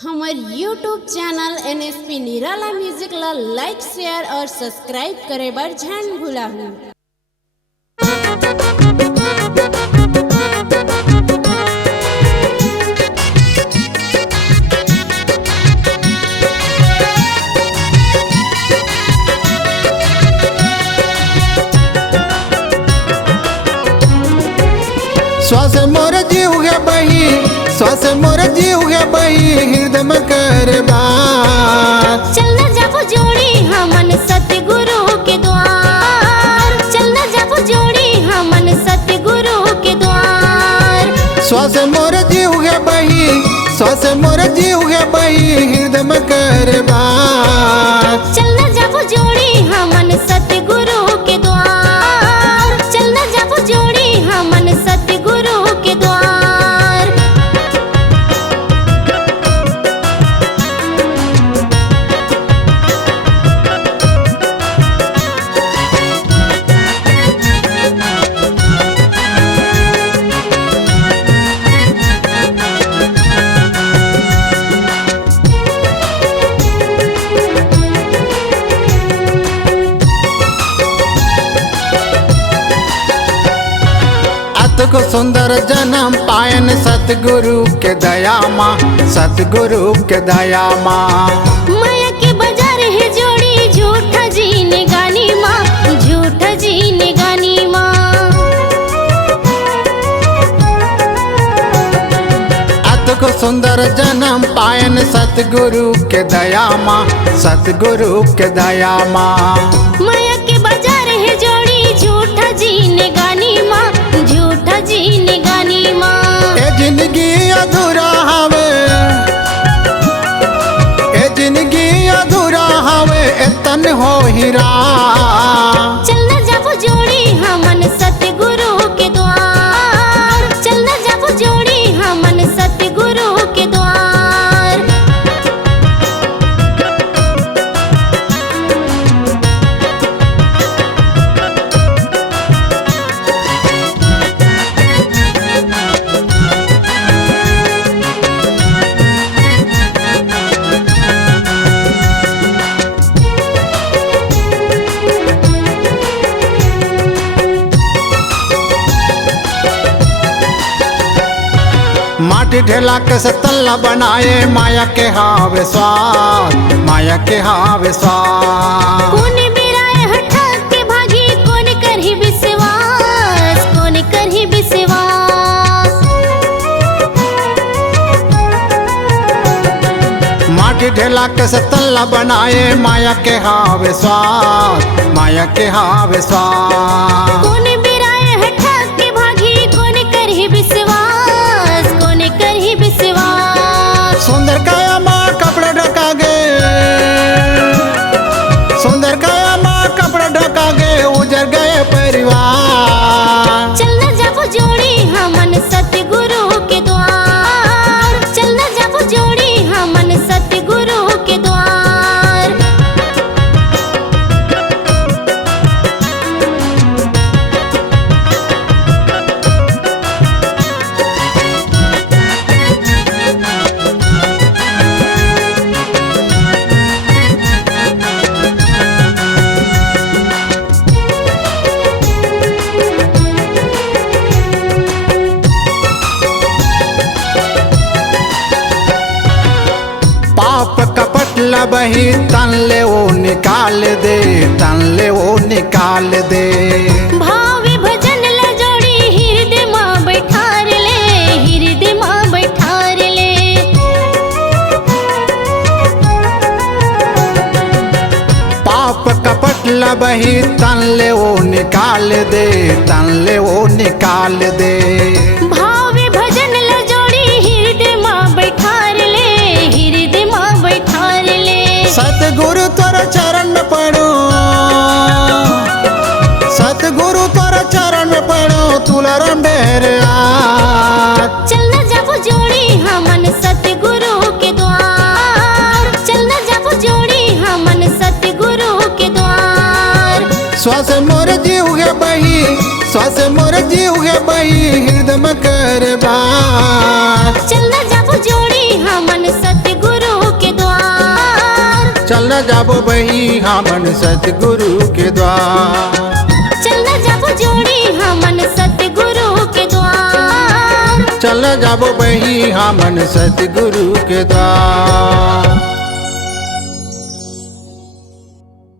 हमार YouTube channel NSP निराला music ला लाइक शेयर और सब्सक्राइब करे बर झन भुलाहू। श्वास मोर जीव है बही, श्वास मोर जीव है बही, हृदय में कर बात। चलना जाबो जोड़ी हमन सतगुरु के द्वार, चलना जाबो जोड़ी हमन सतगुरु के द्वार। श्वास मोर जीव है बही, श्वास मोर जीव है बही, हृदय में कर बात। चलना जाबो जोड़ी हमन सतगुरु के द्वार, चलना जाबो जोड़ी हमन सतगुरु के द्वार। को सुंदर जन्म पायन सतगुरु के दया माँ, सतगुरु के दया माँ। माया के बाजार है जोड़ी, झूठा जीने गानी माँ, झूठा जीने गानी माँ। अत को सुंदर जन्म पायन सतगुरु के दया माँ, सतगुरु के दया माँ। माया के बाजार है जोड़ी, झूठा जीने गानी माँ, झूठा जीने गानी माँ। ए जिंदगी अधूरा हवे, ए जिंदगी अधूरा हवे, ए तन हो हीरा। चलना जाबो जोड़ी हमन सतगुरु के द्वार, चलना जाबो जोड़ी हमन सतगुरु के द्वार। माटी ढेला के से तल्ला बनाए, माया के हावे स्वाद, माया के हावे स्वाद। कौन बिराए हठा के भागी, कौन करही विश्वास, कौन करही विश्वास। माटी ढेला के से तल्ला बनाए, माया के हावे स्वाद, माया के हावे स्वाद। कौन बिराए हठा के भागी, कौन करही विश्वास, कौन करही विश्वास। सुंदर काया माँ कपड़ा ढका गे, सुंदर काया माँ कपड़ा ढका गे, उजर गए परिवार। चलना जाबो जोड़ी हमन सतगुरु के द्वार, चलना जाबो जोड़ी हमन सतगुरु के द्वार। पाप कपट लबही तन ले वो निकाल दे, तन ले वो निकाल दे। भावी भजन ला जोड़ी हृदय माँ बैठार ले, हृदय माँ बैठार ले। पाप कपट लबही तन ले वो निकाल दे, तन ले वो निकाल दे। भावी भजन ला जोड़ी हृदय माँ बैठार ले, हृदय माँ बैठार ले। सतगुरु तोरा चरण में पड़ो, सतगुरु तोरा चरण में पड़ो, तुला रंडेर आ। चलना जाबो जोड़ी हमन सतगुरु के द्वार, चलना जाबो जोड़ी हमन सतगुरु के द्वार। श्वास मोर जीव है बही, श्वास मोर जीव है बही, हृदय में कर बात। चलना जाबो जोड़ी हमन सतगुरु जाबो बही हमन सतगुरु के द्वार। चल जाबो जोड़ी हमन सतगुरु के द्वार। चल जाबो बही हमन सतगुरु के द्वार।